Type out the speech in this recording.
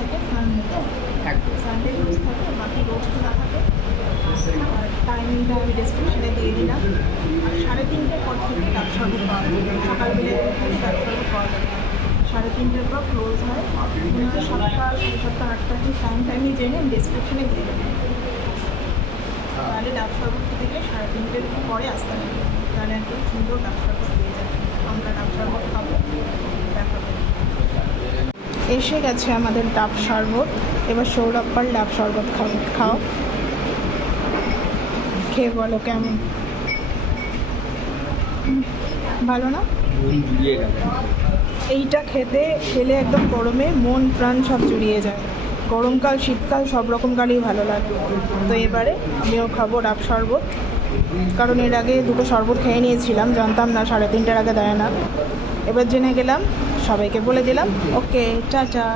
থাকে সানডেতে, Sunday close থাকে, বাকি রোজ খোলা থাকে। আর টাইমিংটা আমি ডেসক্রিপশনে দিয়ে দিলাম। আর 3:30টার পর থেকে ডাব শরবত পাওয়া যাবে, সকালবেলা থেকে ডাব শরবত পাওয়া যাবে। 3:30টার পর ক্লোজ হয়। 7টা, 7:30, 8টা কি টাইমই জেনে আমি ডেসক্রিপশনে দিয়ে দেবো। তাহলে ডাব শরবত থেকে 3:30টার পরে আসতে হবে, তাহলে একদম সুন্দর ডাব শরবত পেয়ে যাবে। আমরা ডাব শরবত খাবো, দেখাবো। এসে গেছে আমাদের ডাব শরবত। এবার সৌরভ পাল ডাব শরবত খাও, খেয়ে বলো কেমন। ভালো না? এইটা খেলে একদম গরমে মন প্রাণ সব জুড়িয়ে যায়। গরমকাল, শীতকাল সব রকম কালই ভালো লাগে। তো এবারে আমিও খাবো ডাব শরবত, কারণ এর আগে 2টো শরবত খেয়ে নিয়েছিলাম, জানতাম না 3:30টার আগে দেয় না। এবার জেনে গেলাম, সবাইকে বলে দিলাম। ওকে, টাটা।